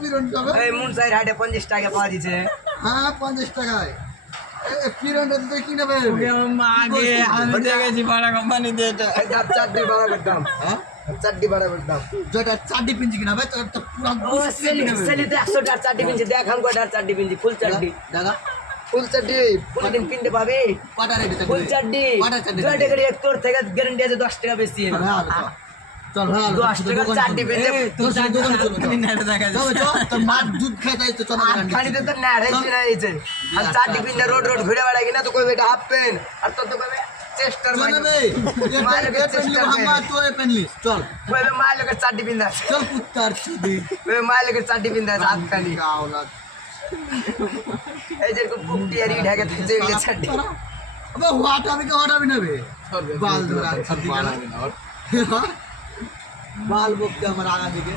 পিরন যাবে এই মুনসাইর হাটে 50 টাকা পাওয়া দিছে। হ্যাঁ 50 টাকায় পিরনটা দিতে কি নেবে আগে আমি দেখেছি বড় কোম্পানি দিয়ে এটা এই দাম চারটি ভাড়া করতাম। হ্যাঁ চারটি ভাড়া করতাম। যেটা চারটি পিঞ্জি কিনাবে তো একটা পুরো ও সেলি সেলি তো 100 টাকার চারটি পিনছে দেখান কয়টার চারটি পিনছি ফুল চারটি। দাদা ফুল চারটি কোনদিন কিনতে পাবে? কটা রেট ফুল চারটি কটা চারটি 2 টাকার এক তোর থেকে গ্যারান্টি আছে 10 টাকা বেশি হবে। চল হ্যাঁ 10 টাকার চারটি পিনছে তোর সাথে দোকানে চলো এটা দেখা চলো যাচ্ছে চল তোর মার দুধ খাই তাই তো চল খানিতে তো না রাইছে না এইছে। আর চারটি পিনটা রোড রোড ঘুরে বেড়াই কিনা তো কইবে এটা হাফ প্যান্ট আর তোর তো কইবে চেস্টার চল বে মালিকের পেনলি চেষ্টা আমার তোরে পেনলিস চল কইবে মালিকের চারটি পিনটা আছে। চল কুত্তার ছবি কইবে মালিকের চারটি পিনটা আছে হাত খালি। গাওলা এই যে কুপটি আর ই ঢাকে দিতে গেলে চারটি। আবে হটাবি নেবে বাল ধরা বাল বকতে আমার আগা দিকে